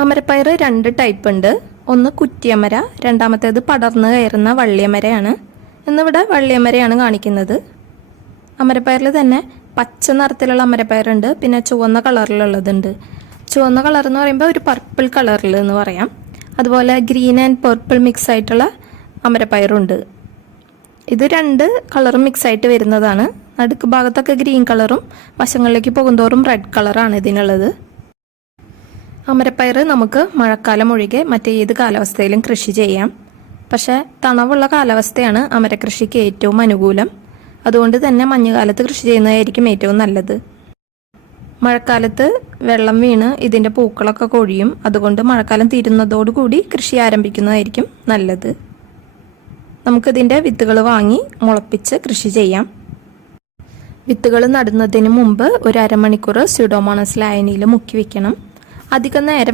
അമരപ്പയർ രണ്ട് ടൈപ്പ് ഉണ്ട്. ഒന്ന് കുറ്റിയമര, രണ്ടാമത്തേത് പടർന്നു കയറുന്ന വള്ളിയമരയാണ്. ഇന്നിവിടെ വള്ളിയമരയാണ് കാണിക്കുന്നത്. അമരപ്പയറിൽ തന്നെ പച്ച നിറത്തിലുള്ള അമരപ്പയറുണ്ട്, പിന്നെ ചുവന്ന കളറിലുള്ളതുണ്ട്. ചുവന്ന കളർ എന്ന് പറയുമ്പോൾ ഒരു പർപ്പിൾ കളറിൽ എന്ന് പറയാം. അതുപോലെ ഗ്രീൻ ആൻഡ് പർപ്പിൾ മിക്സ് ആയിട്ടുള്ള അമരപ്പയറുണ്ട്. ഇത് രണ്ട് കളറും മിക്സ് ആയിട്ട് വരുന്നതാണ്. നടുക്ക് ഭാഗത്തൊക്കെ ഗ്രീൻ കളറും വശങ്ങളിലേക്ക് പോകുന്തോറും റെഡ് കളറാണ് ഇതിനുള്ളത്. അമരപ്പയർ നമുക്ക് മഴക്കാലം ഒഴികെ മറ്റേത് കാലാവസ്ഥയിലും കൃഷി ചെയ്യാം. പക്ഷേ തണവുള്ള കാലാവസ്ഥയാണ് അമരകൃഷിക്ക് ഏറ്റവും അനുകൂലം. അതുകൊണ്ട് തന്നെ മഞ്ഞുകാലത്ത് കൃഷി ചെയ്യുന്നതായിരിക്കും ഏറ്റവും നല്ലത്. മഴക്കാലത്ത് വെള്ളം വീണ് ഇതിൻ്റെ പൂക്കളൊക്കെ കൊഴിയും. അതുകൊണ്ട് മഴക്കാലം തീരുന്നതോടുകൂടി കൃഷി ആരംഭിക്കുന്നതായിരിക്കും നല്ലത്. നമുക്കിതിൻ്റെ വിത്തുകൾ വാങ്ങി മുളപ്പിച്ച് കൃഷി ചെയ്യാം. വിത്തുകൾ നടുന്നതിന് മുമ്പ് ഒരു അരമണിക്കൂർ സ്യൂഡോമോണസ് ലായനിയിൽ മുക്കി വെക്കണം. അധികം നേരം